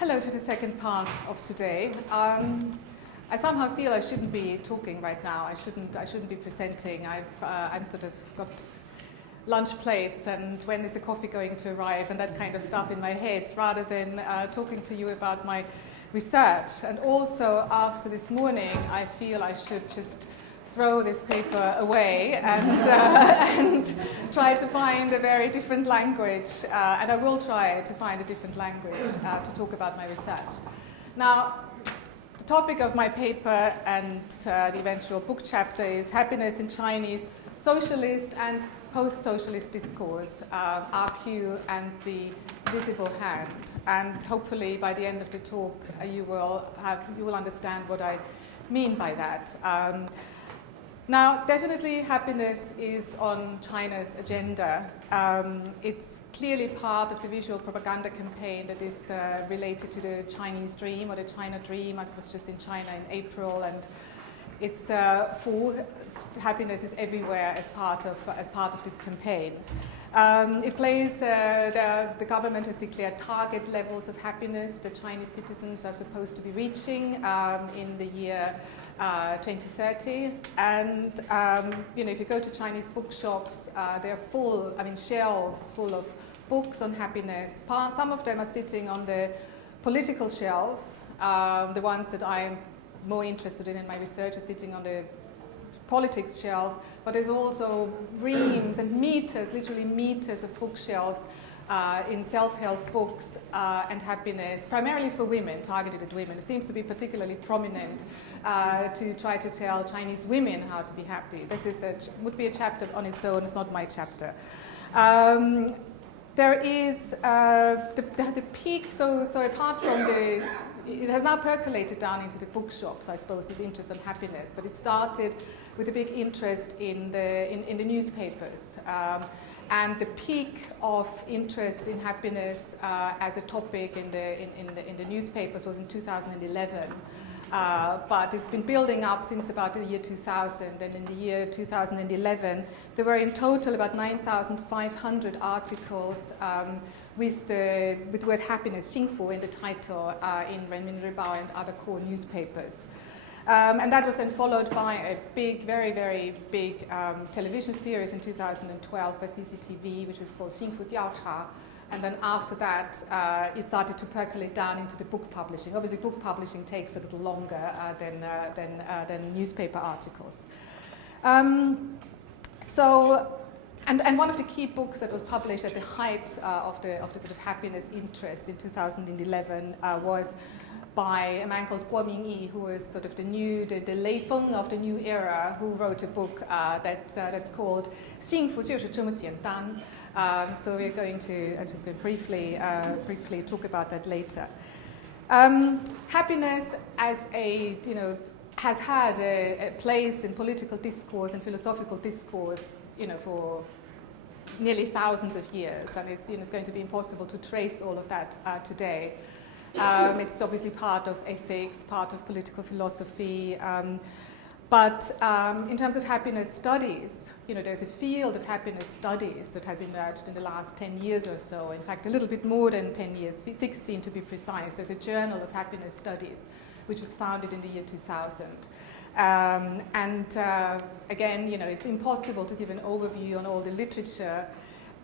Hello to the second part of today. I somehow feel I shouldn't be talking right now. I shouldn't be presenting. I'm sort of got lunch plates and when is the coffee going to arrive and that kind of stuff in my head, rather than talking to you about my research. And also after this morning, I feel I should just throw this paper away and try to find a very different language, and I will try to find a different language to talk about my research. Now, the topic of my paper and the eventual book chapter is Happiness in Chinese Socialist and Post-Socialist Discourse, RQ and the Visible Hand. And hopefully by the end of the talk you will understand what I mean by that. Now, definitely happiness is on China's agenda. It's clearly part of the visual propaganda campaign that is related to the Chinese dream or the China dream. I was just in China in April, and it's for happiness is everywhere as part of this campaign. It plays, the government has declared target levels of happiness that Chinese citizens are supposed to be reaching in the year 2030, and if you go to Chinese bookshops, they're full, shelves full of books on happiness. Some of them are sitting on the political shelves, the ones that I'm more interested in my research are sitting on the politics shelves, but there's also reams and meters, literally meters of bookshelves in self-help books and happiness, primarily for women, targeted at women. It seems to be particularly prominent to try to tell Chinese women how to be happy. This would be a chapter on its own. It's not my chapter. There is the peak, so apart from it has now percolated down into the bookshops, I suppose, this interest in happiness, but it started with a big interest in the newspapers. And the peak of interest in happiness as a topic in the newspapers was in 2011. But it's been building up since about the year 2000, and in the year 2011 there were in total about 9,500 articles with the word happiness, 幸福, in the title in Renmin Ribao and other core newspapers. And that was then followed by a big, very, very big television series in 2012 by CCTV, which was called 幸福调查. And then after that, it started to percolate down into the book publishing. Obviously, book publishing takes a little longer than newspaper articles. And one of the key books that was published at the height of the sort of happiness interest in 2011 was by a man called Guo Mingyi, who is sort of the Lei Feng of the new era, who wrote a book that's called 幸福就是这么简单. So I'm just going to briefly talk about that later. Happiness has had a place in political discourse and philosophical discourse, for nearly thousands of years, and it's going to be impossible to trace all of that today. It's obviously part of ethics, part of political philosophy, but in terms of happiness studies, there's a field of happiness studies that has emerged in the last 10 years or so. In fact, a little bit more than 10 years, 16 to be precise. There's a Journal of Happiness Studies, which was founded in the year 2000. Again, it's impossible to give an overview on all the literature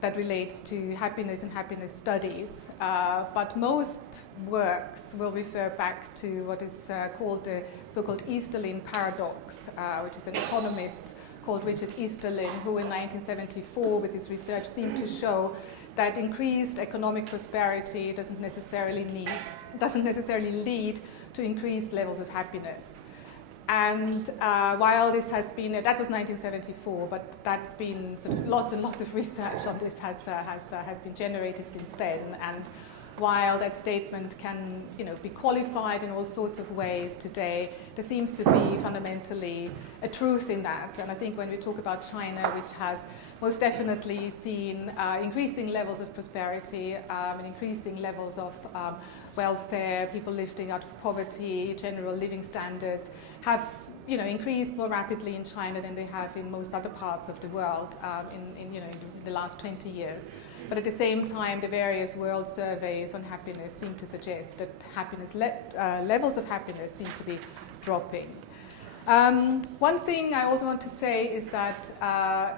that relates to happiness and happiness studies, but most works will refer back to what is called the so-called Easterlin paradox, which is an economist called Richard Easterlin, who in 1974 with his research seemed to show that increased economic prosperity doesn't necessarily lead to increased levels of happiness. And while this has been, that was 1974, but that's been sort of lots and lots of research on this has been generated since then. And while that statement can be qualified in all sorts of ways today, there seems to be fundamentally a truth in that. And I think when we talk about China, which has most definitely seen increasing levels of prosperity and increasing levels of welfare, people lifting out of poverty, general living standards have increased more rapidly in China than they have in most other parts of the world in the last 20 years. but at the same time, the various world surveys on happiness seem to suggest that levels of happiness seem to be dropping. One thing I also want to say is that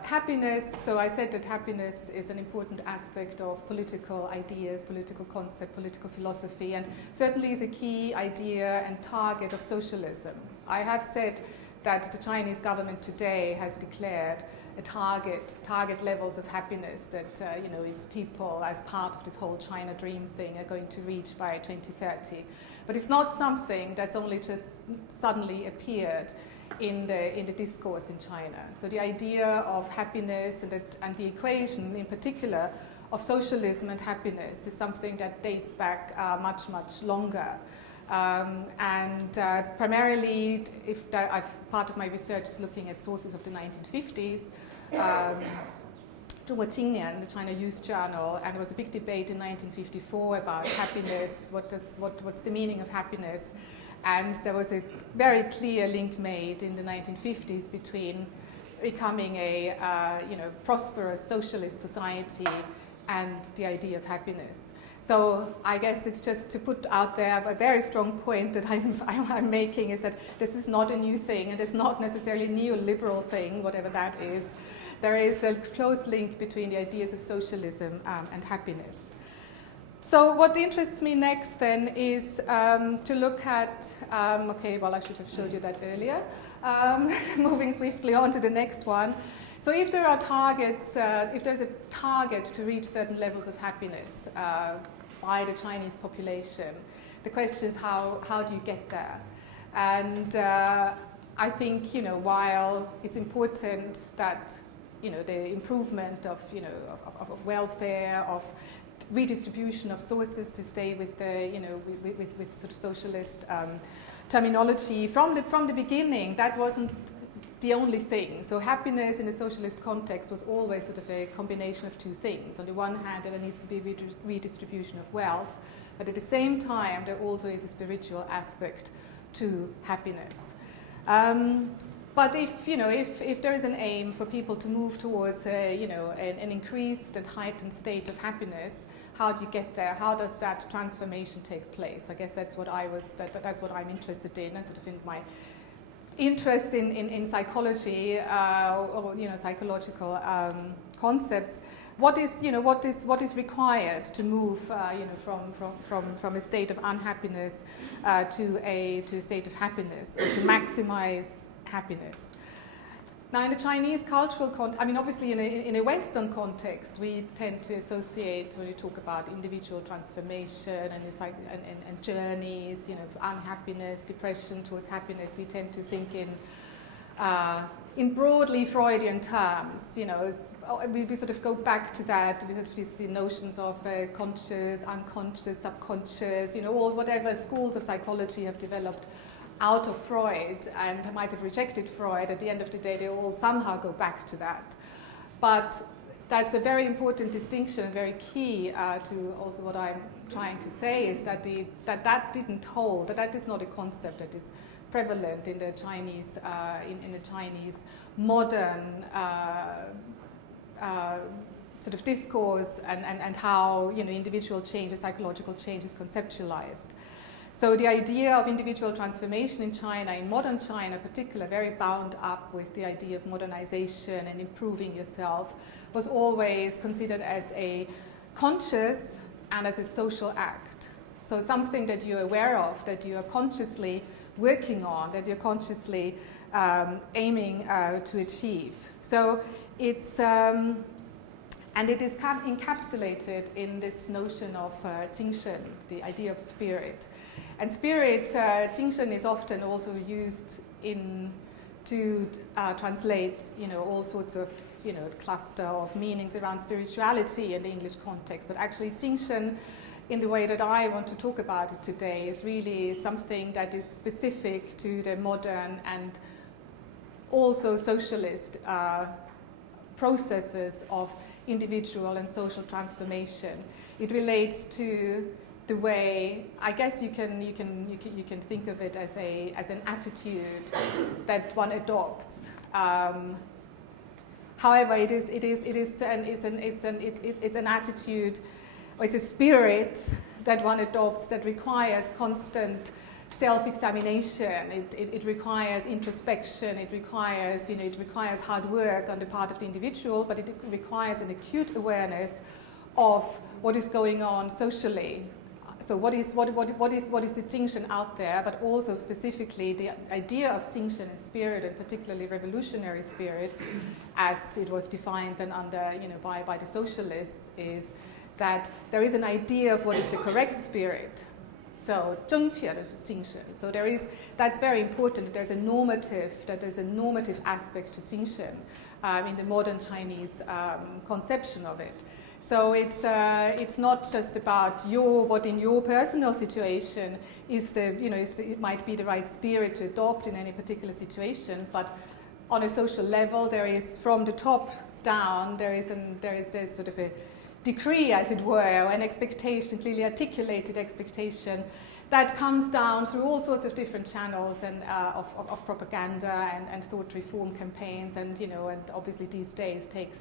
happiness, so I said that happiness is an important aspect of political ideas, political concept, political philosophy, and certainly is a key idea and target of socialism. I have said that the Chinese government today has declared a target levels of happiness that its people, as part of this whole China dream thing, are going to reach by 2030. But it's not something that's only just suddenly appeared in the discourse in China. So the idea of happiness and the equation, in particular, of socialism and happiness is something that dates back much, much longer. Primarily, part of my research is looking at sources of the 1950s. Zhongguo Qingnian, the China Youth Journal, and there was a big debate in 1954 about happiness. What's the meaning of happiness? And there was a very clear link made in the 1950s between becoming a prosperous socialist society and the idea of happiness. So I guess it's just to put out there a very strong point that I'm making is that this is not a new thing, and it's not necessarily a neoliberal thing, whatever that is. There is a close link between the ideas of socialism and happiness. So what interests me next then is to look at, I should have showed you that earlier. Moving swiftly on to the next one. So if there are targets, if there's a target to reach certain levels of happiness by the Chinese population, the question is how do you get there? And I think, while it's important that, the improvement of welfare, of redistribution of sources, to stay with the, with sort of socialist terminology, from the beginning, that wasn't the only thing. So happiness in a socialist context was always sort of a combination of two things. On the one hand, there needs to be redistribution of wealth, but at the same time, there also is a spiritual aspect to happiness. But if there is an aim for people to move towards an increased and heightened state of happiness, how do you get there? How does that transformation take place? I guess that's what that's what I'm interested in, and sort of in my interest in psychology or psychological concepts. What is required to move from a state of unhappiness to a state of happiness, or to maximize happiness? Now, in the Chinese cultural context, obviously in a Western context, we tend to associate, when you talk about individual transformation and journeys, unhappiness, depression towards happiness, we tend to think in broadly Freudian terms. We sort of go back to that. We have the notions of conscious, unconscious, subconscious, whatever schools of psychology have developed out of Freud and might have rejected Freud. At the end of the day, they all somehow go back to that. But that's a very important distinction, very key to also what I'm trying to say, is that that didn't hold, that is not a concept that is prevalent in the Chinese in the Chinese modern sort of discourse and how individual change, psychological change, is conceptualized. So the idea of individual transformation in China, in modern China in particular, very bound up with the idea of modernization and improving yourself, was always considered as a conscious and as a social act. So something that you're aware of, that you are consciously working on, that you're consciously aiming to achieve. So it's, and it is encapsulated in this notion of Jingshen, the idea of spirit. And spirit, Jingshen, is often also used to translate, all sorts of, cluster of meanings around spirituality in the English context. But actually, Jingshen, in the way that I want to talk about it today, is really something that is specific to the modern and also socialist processes of individual and social transformation. It relates to the way, I guess you can think of it as an attitude that one adopts However, it's an attitude, or it's a spirit that one adopts that requires constant self-examination. It requires introspection. It requires hard work on the part of the individual, but it requires an acute awareness of what is going on socially. So what is the distinction out there, but also specifically the idea of distinction and spirit, and particularly revolutionary spirit, as it was defined then by the socialists, is that there is an idea of what is the correct spirit. So 正确的精神. So that's very important. There's a normative aspect to 精神 in the modern Chinese conception of it. So it's not just about what in your personal situation it might be the right spirit to adopt in any particular situation, but on a social level, there is from the top down, there's sort of a decree, as it were, or an expectation, clearly articulated expectation that comes down through all sorts of different channels and of propaganda and thought reform campaigns, and obviously these days takes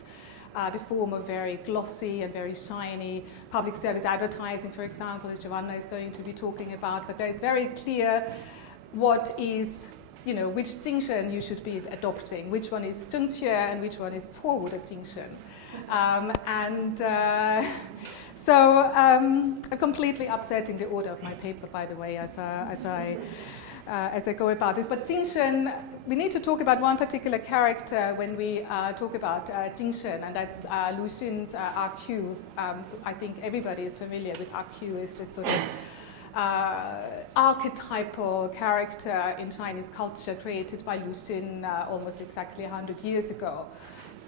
the form of very glossy and very shiny public service advertising, for example, as Giovanna is going to be talking about. But there's very clear what is, which 精神 you should be adopting, which one is 正确 and which one is 错误的精神. So I'm completely upsetting the order of my paper, by the way, as I go about this. But 精神, we need to talk about one particular character when we talk about 精神, and that's Lu Xun's RQ. I think everybody is familiar with RQ. It's this sort of archetypal character in Chinese culture created by Lu Xun almost exactly 100 years ago.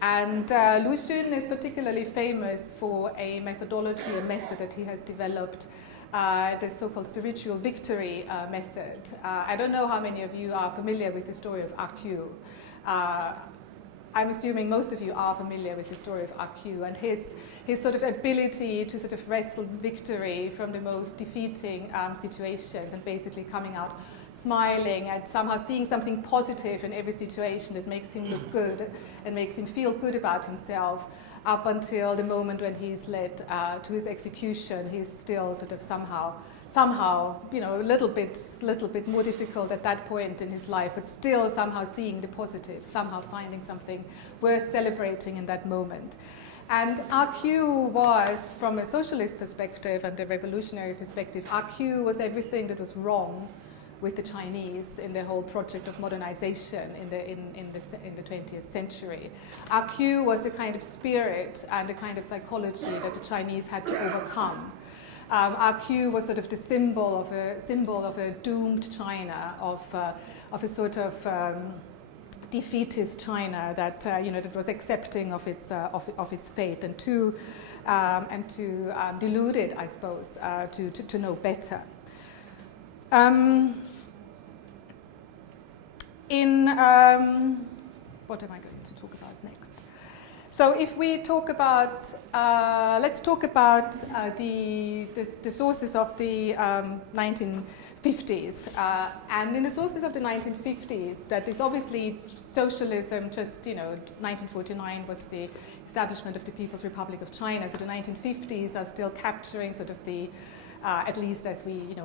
And Lu Xun is particularly famous for a methodology, a method that he has developed, the so-called spiritual victory method. I don't know how many of you are familiar with the story of RQ. I'm assuming most of you are familiar with the story of RQ and his sort of ability to sort of wrestle victory from the most defeating situations, and basically coming out smiling and somehow seeing something positive in every situation that makes him look good and makes him feel good about himself, up until the moment when he's led to his execution. He's still sort of somehow, a little bit more difficult at that point in his life, but still somehow seeing the positive, somehow finding something worth celebrating in that moment. And RQ was, from a socialist perspective and a revolutionary perspective, RQ was everything that was wrong with the Chinese in the whole project of modernization in the 20th century. RQ was the kind of spirit and the kind of psychology that the Chinese had to overcome. RQ was sort of the symbol of a doomed China, of a sort of defeatist China that that was accepting of its fate and too deluded, I suppose, to know better. What am I going to talk about next? So if we talk about, let's talk about the sources of the 1950s. And in the sources of the 1950s, that is obviously socialism, 1949 was the establishment of the People's Republic of China. So the 1950s are still capturing sort of the, at least as we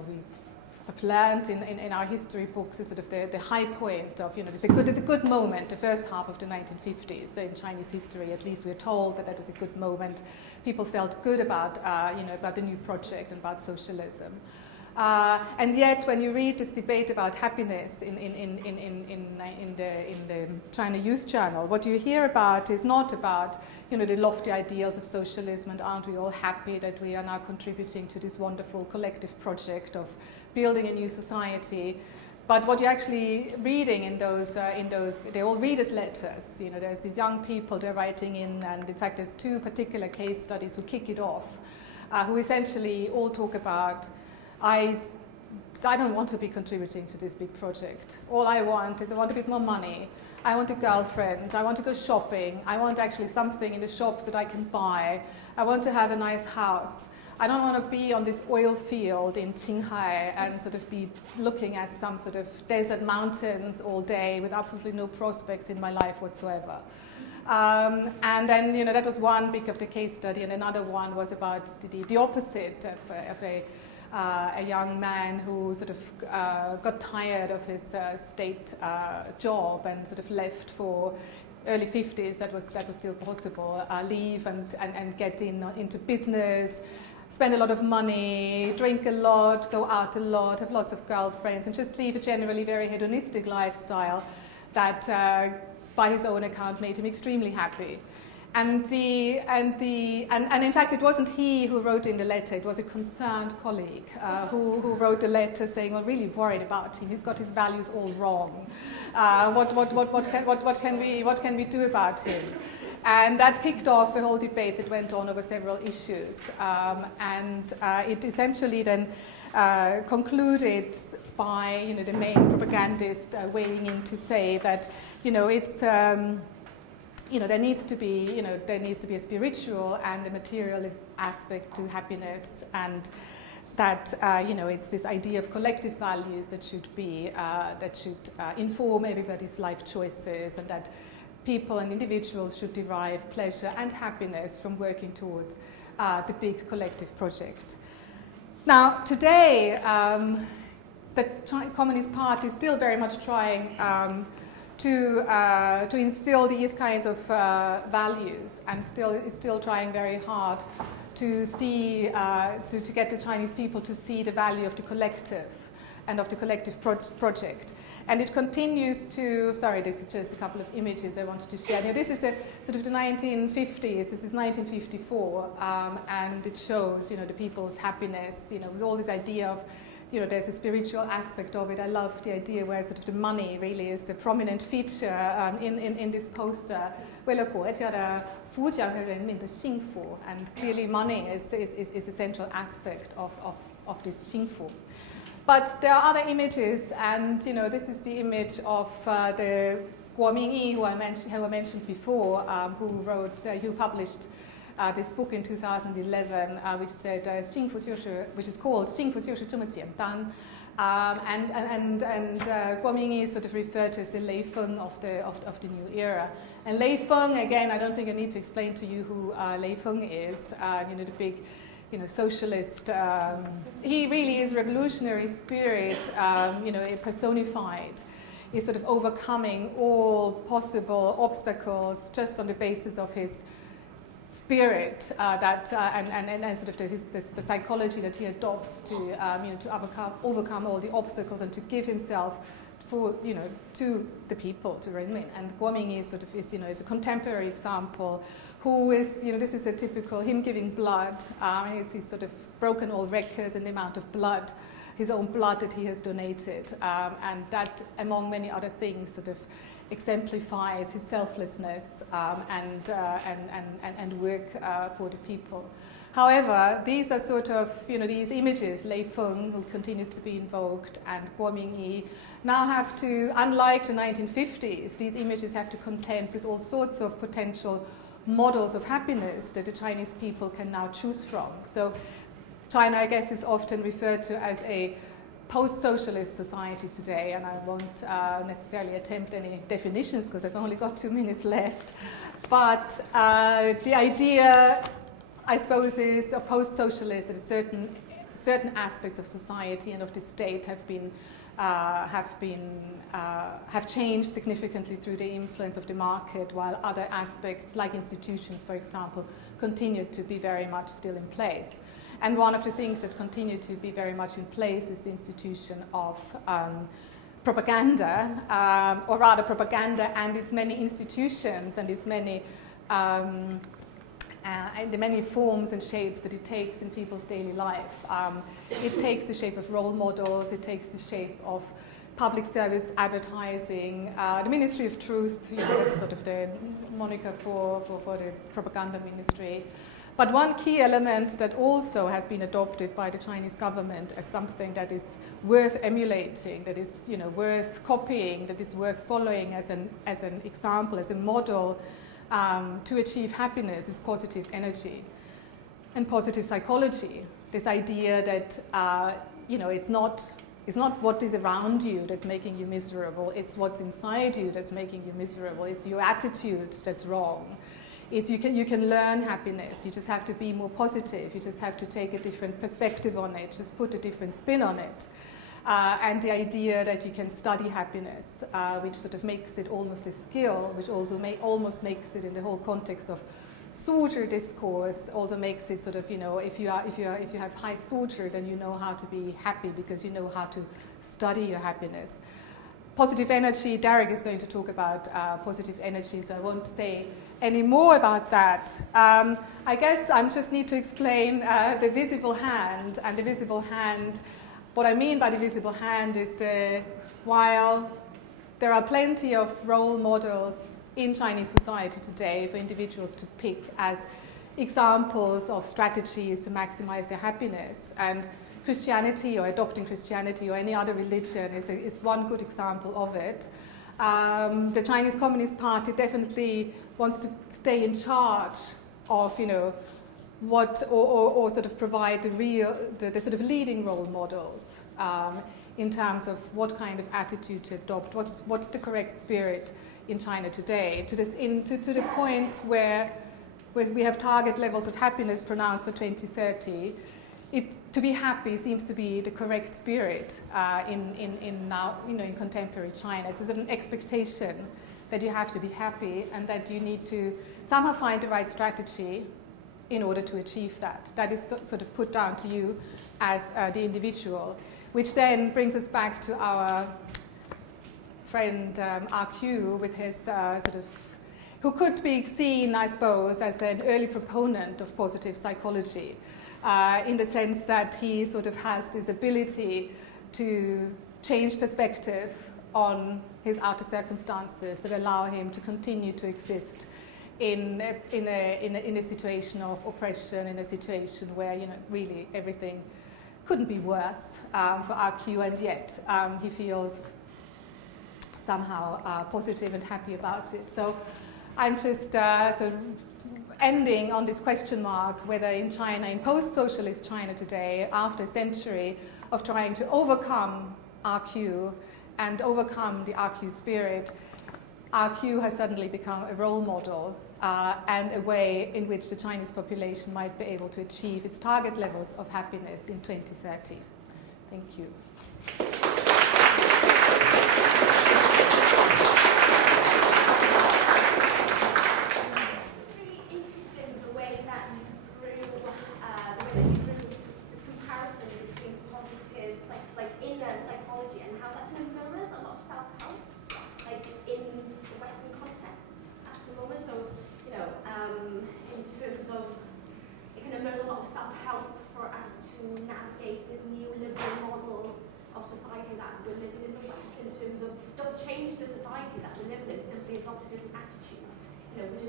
have learned in our history books, is sort of the high point of, it's a good moment, the first half of the 1950s. So in Chinese history, at least we're told that was a good moment. People felt good about, about the new project and about socialism. And yet, when you read this debate about happiness in the China Youth Journal, what you hear about is not about the lofty ideals of socialism and aren't we all happy that we are now contributing to this wonderful collective project of building a new society. But what you're actually reading in those, they all read as letters. There's these young people they're writing in, and in fact, there's two particular case studies who kick it off, who essentially all talk about, I don't want to be contributing to this big project. All I want is I want a bit more money. I want a girlfriend. I want to go shopping. I want actually something in the shops that I can buy. I want to have a nice house. I don't want to be on this oil field in Qinghai and sort of be looking at some sort of desert mountains all day with absolutely no prospects in my life whatsoever. And then, that was one big of the case study, and another one was about the opposite of a young man who sort of got tired of his state job and sort of left for early 50s. That was still possible. Leave and get into business, spend a lot of money, drink a lot, go out a lot, have lots of girlfriends, and just live a generally very hedonistic lifestyle that, by his own account, made him extremely happy. And in fact, it wasn't he who wrote in the letter. It was a concerned colleague who wrote the letter saying, "Well, really worried about him. He's got his values all wrong. What can we do about him?" And that kicked off a whole debate that went on over several issues. It essentially then concluded by the main propagandist weighing in to say that it's there needs to be a spiritual and a materialist aspect to happiness, and that it's this idea of collective values that should inform everybody's life choices, and that people and individuals should derive pleasure and happiness from working towards the big collective project. Now, today, the Communist Party is still very much trying to instill these kinds of values, and is still trying very hard to see to get the Chinese people to see the value of the collective and of the collective project. And it continues to, sorry, this is just a couple of images I wanted to share. Now, this is the sort of the 1950s, this is 1954, and it shows, the people's happiness, with all this idea of, there's a spiritual aspect of it. I love the idea where sort of the money really is the prominent feature in this poster. And clearly money is a central aspect of this 幸福. But there are other images, and this is the image of the Guo Mingyi, who I mentioned before, who published this book in 2011, which said 幸福就是 which is called 幸福就是这么简单. And Guo Mingyi is sort of referred to as the Lei Feng of the new era. And Lei Feng, again, I don't think I need to explain to you who Lei Feng is. The big, socialist. He really is revolutionary spirit, personified. He's sort of overcoming all possible obstacles just on the basis of his spirit, and sort of the psychology that he adopts to overcome all the obstacles and to give himself to the people, to Renmin. And Guo Mingyi is a contemporary example who is, this is a typical him giving blood. He's sort of broken all records in the amount of blood, his own blood that he has donated, and that, among many other things, sort of exemplifies his selflessness and work for the people. However, these are sort of, these images, Lei Feng, who continues to be invoked, and Guo Mingyi, now have to, unlike the 1950s, these images have to contend with all sorts of potential models of happiness that the Chinese people can now choose from. So China, I guess, is often referred to as a post-socialist society today, and I won't necessarily attempt any definitions because I've only got 2 minutes left. But the idea, I suppose, is of post-socialist that certain aspects of society and of the state have changed significantly through the influence of the market, while other aspects, like institutions, for example, continue to be very much still in place. And one of the things that continue to be very much in place is the institution of propaganda, or rather propaganda and its many institutions and its many the many forms and shapes that it takes in people's daily life. It takes the shape of role models, it takes the shape of public service advertising, the Ministry of Truth, that's sort of the moniker for the propaganda ministry. But one key element that also has been adopted by the Chinese government as something that is worth emulating, that is worth copying, that is worth following as an example, as a model to achieve happiness, is positive energy and positive psychology. This idea that it's not It's not what is around you that's making you miserable. It's what's inside you that's making you miserable. It's your attitude that's wrong. You can learn happiness. You just have to be more positive. You just have to take a different perspective on it. Just put a different spin on it. And the idea that you can study happiness, which sort of makes it almost a skill, which also almost makes it in the whole context of social discourse, also makes it sort of, if you have high social, then you know how to be happy because you know how to study your happiness. Positive energy, Derek is going to talk about positive energy, so I won't say any more about that. I guess I just need to explain the visible hand, and the visible hand. What I mean by the visible hand is while there are plenty of role models in Chinese society today for individuals to pick as examples of strategies to maximize their happiness, and Christianity or adopting Christianity or any other religion is one good example of it. The Chinese Communist Party definitely wants to stay in charge of, what or sort of provide the sort of leading role models in terms of what kind of attitude to adopt, what's the correct spirit in China today, to the point where we have target levels of happiness pronounced for 2030. To be happy seems to be the correct spirit in now, in contemporary China. It's an expectation that you have to be happy and that you need to somehow find the right strategy in order to achieve that. That is sort of put down to you as the individual, which then brings us back to our friend RQ with his who could be seen, I suppose, as an early proponent of positive psychology, in the sense that he sort of has this ability to change perspective on his outer circumstances that allow him to continue to exist in a situation of oppression, in a situation where really everything couldn't be worse for RQ, and yet he feels somehow positive and happy about it. So I'm just sort of ending on this question mark whether in China, in post-socialist China today, after a century of trying to overcome RQ and overcome the RQ spirit, RQ has suddenly become a role model and a way in which the Chinese population might be able to achieve its target levels of happiness in 2030. Thank you.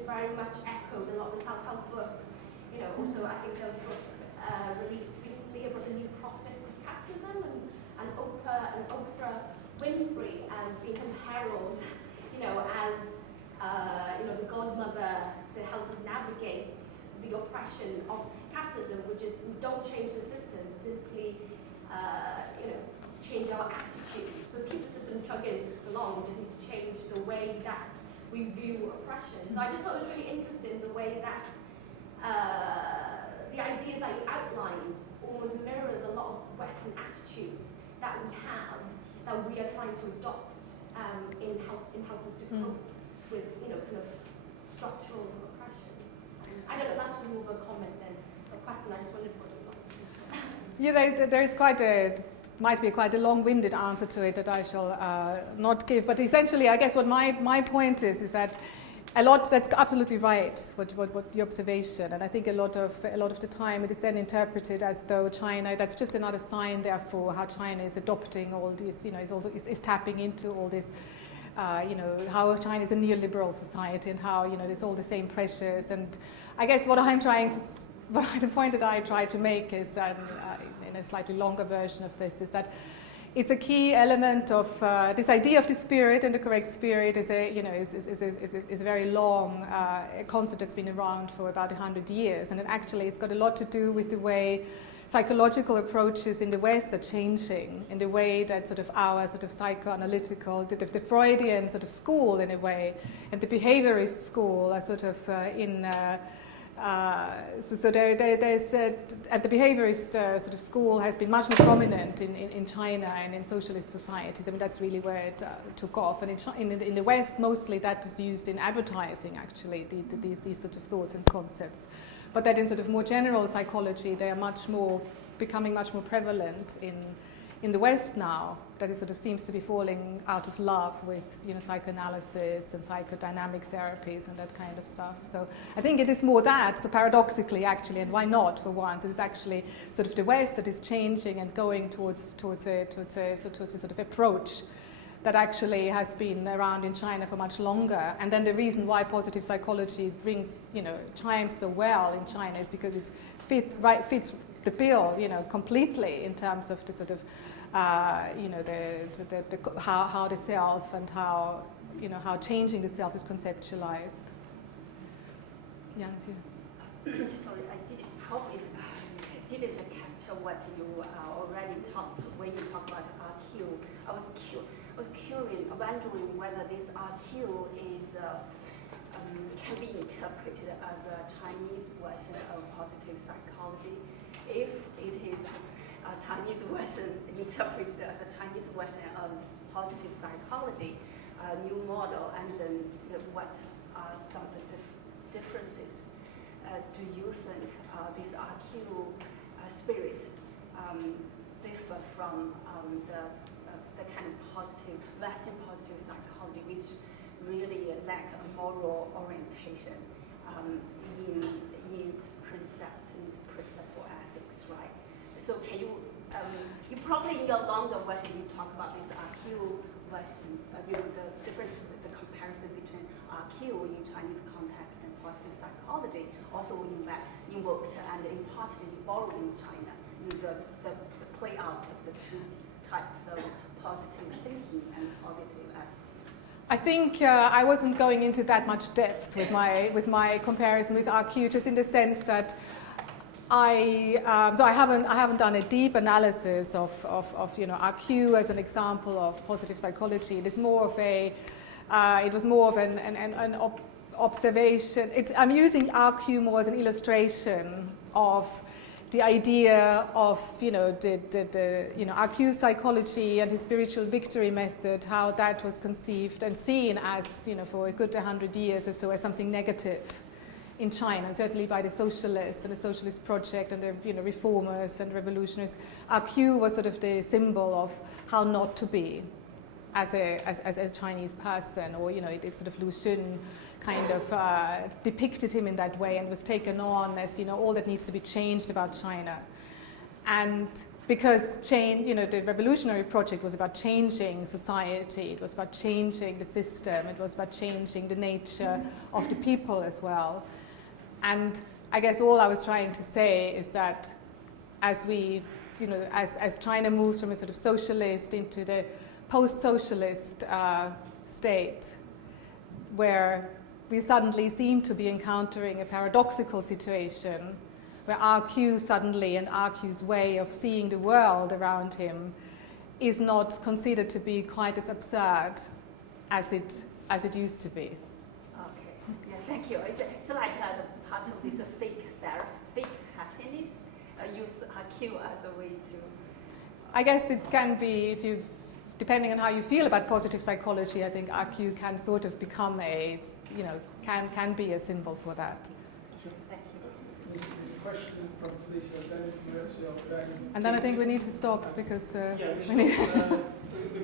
Very much echoed a lot of the self-help books. Also I think there was a book released recently about the new prophets of capitalism, and Oprah Winfrey being heralded, as the godmother to help us navigate the oppression of capitalism, which is don't change the system, simply change our attitudes. So keep the system chugging along. We just need to change the way that we view oppression. So I just thought it was really interesting the way that the ideas that you outlined almost mirrors a lot of Western attitudes that we have, that we are trying to adopt in help us to cope with kind of structural oppression. I don't know, that's more of a comment than a question. I just wanted to put it on. Yeah, there is might be quite a long-winded answer to it that I shall not give. But essentially, I guess what my point is that that's absolutely right, what the observation. And I think a lot of the time it is then interpreted as though China, that's just another sign, therefore, how China is adopting all this, is tapping into all this, how China is a neoliberal society and how, it's all the same pressures. And I guess the point that I try to make is, in a slightly longer version of this, is that it's a key element of this idea of the spirit, and the correct spirit is a very long concept that's been around for about 100 years, and actually it's got a lot to do with the way psychological approaches in the West are changing in the way that sort of our sort of psychoanalytical, the Freudian sort of school in a way, and the behaviorist school are sort of so there's and the behaviorist sort of school has been much more prominent in China and in socialist societies. I mean, that's really where it took off. And in the West, mostly that was used in advertising, actually, these sorts of thoughts and concepts. But that in sort of more general psychology, they are becoming much more prevalent in the West now. That it sort of seems to be falling out of love with, psychoanalysis and psychodynamic therapies and that kind of stuff. So I think it is more that, so paradoxically actually, and why not for once, it is actually sort of the West that is changing and going towards a sort of approach that actually has been around in China for much longer. And then the reason why positive psychology chimes so well in China is because it fits the bill, completely in terms of the sort of how the self and how changing the self is conceptualized. Yeah. Sorry, I probably didn't capture what you already talked when you talked about RQ. I was curious, wondering whether this RQ is can be interpreted as a Chinese version of positive psychology. If it is a Chinese version interpreted as a Chinese version of positive psychology, a new model, and then what are some of the differences? Do you think this RQ spirit differ from the kind of positive Western positive psychology, which really lack a moral orientation in its precepts, in its principle ethics, right? So can you probably in your longer version you talk about this RQ version, the difference, the comparison between RQ in Chinese context and positive psychology, also invoked and imparted, borrowed in China, the play out of the two types of positive thinking and positive attitude. I think I wasn't going into that much depth with my comparison with RQ, just in the sense that I haven't done a deep analysis of RQ as an example of positive psychology. It was more of an observation. I'm using RQ more as an illustration of the idea of RQ psychology and his spiritual victory method, how that was conceived and seen as for a good 100 years or so as something negative in China, and certainly by the socialists and the socialist project and the reformers and revolutionaries. RQ was sort of the symbol of how not to be as a Chinese person, or it sort of Lu Xun kind of depicted him in that way and was taken on as all that needs to be changed about China. And because the revolutionary project was about changing society, it was about changing the system, it was about changing the nature of the people as well. And I guess all I was trying to say is that as as China moves from a sort of socialist into the post-socialist state, where we suddenly seem to be encountering a paradoxical situation where RQ suddenly, and RQ's way of seeing the world around him, is not considered to be quite as absurd as it used to be. Okay, yeah, thank you. It's like the part of this fake happiness, use RQ as a way to... I guess it can be, depending on how you feel about positive psychology, I think RQ can sort of become can be a symbol for that. Thank you. Question from Felicia, and then I think we need to stop because we've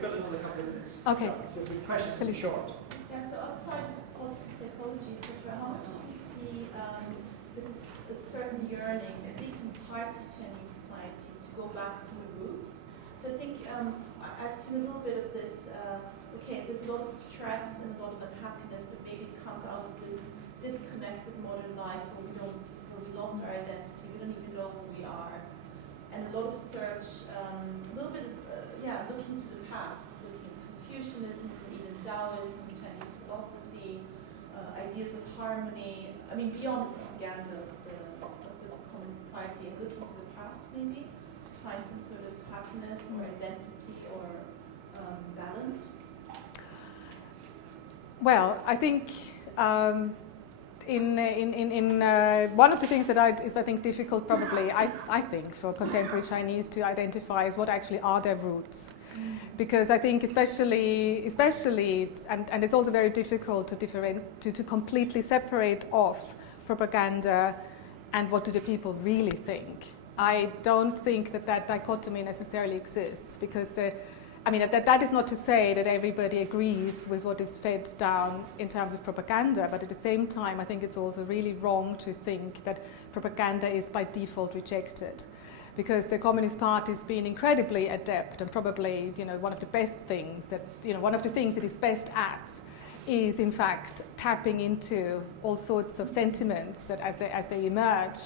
got another couple of minutes. Okay. So the questions will be short. Yeah, so outside of positive psychology, etc., how much do you see that there's a certain yearning, at least in parts of Chinese society, to go back to the roots? So I think I've seen a little bit of this, there's a lot of stress and a lot of unhappiness, but maybe it comes out of this disconnected modern life where we lost our identity, we don't even know who we are. And a lot of search, a little bit, looking to the past, looking at Confucianism, even Taoism, Chinese philosophy, ideas of harmony, I mean, beyond the propaganda of the Communist Party and looking to the past maybe to find some sort of happiness or identity or balance? Well, I think one of the things that is I think difficult probably I think for contemporary Chinese to identify is what actually are their roots. Because I think especially and it's also very difficult to completely separate off propaganda and what do the people really think. I don't think that dichotomy necessarily exists, because that is not to say that everybody agrees with what is fed down in terms of propaganda, but at the same time I think it's also really wrong to think that propaganda is by default rejected. Because the Communist Party has been incredibly adept, and probably one of the best things one of the things it is best at is in fact tapping into all sorts of sentiments that as they emerge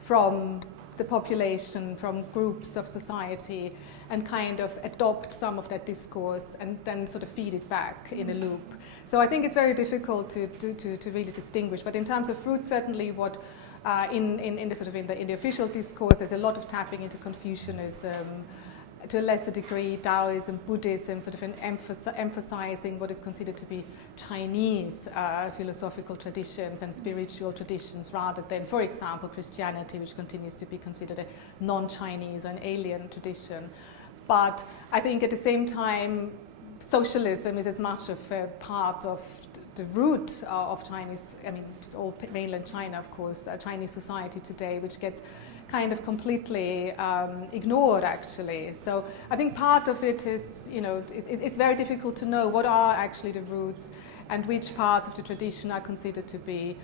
from the population, from groups of society, and kind of adopt some of that discourse and then sort of feed it back in a loop. So I think it's very difficult to really distinguish. But in terms of roots, certainly what in the official discourse, there's a lot of tapping into Confucianism, to a lesser degree Taoism, Buddhism, sort of emphasizing what is considered to be Chinese philosophical traditions and spiritual traditions, rather than, for example, Christianity, which continues to be considered a non-Chinese or an alien tradition. But I think at the same time, socialism is as much of a part of the root of Chinese, it's all mainland China, of course, Chinese society today, which gets kind of completely ignored, actually. So I think part of it is, it's very difficult to know what are actually the roots and which parts of the tradition are considered to be,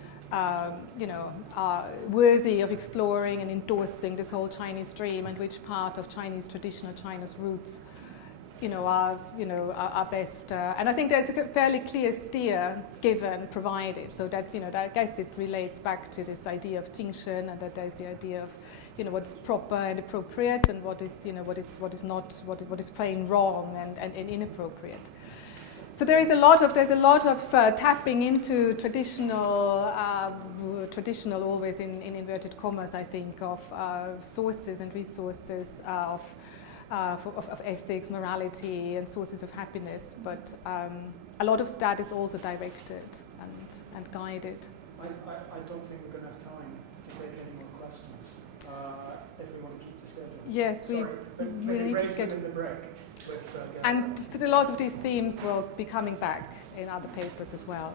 worthy of exploring and endorsing this whole Chinese dream, and which part of Chinese traditional China's roots are best. And I think there's a fairly clear steer provided. So that, I guess it relates back to this idea of Jingsheng, and that there's the idea of, what's proper and appropriate, and what is plain wrong and inappropriate. So there's a lot of tapping into traditional, always in inverted commas, I think, of sources and resources of ethics, morality, and sources of happiness, but a lot of that is also directed and guided. I don't think we're going to have time to take any more questions if we want to keep the schedule. Yes, we need to schedule. In the break with, and a lot of these themes will be coming back in other papers as well.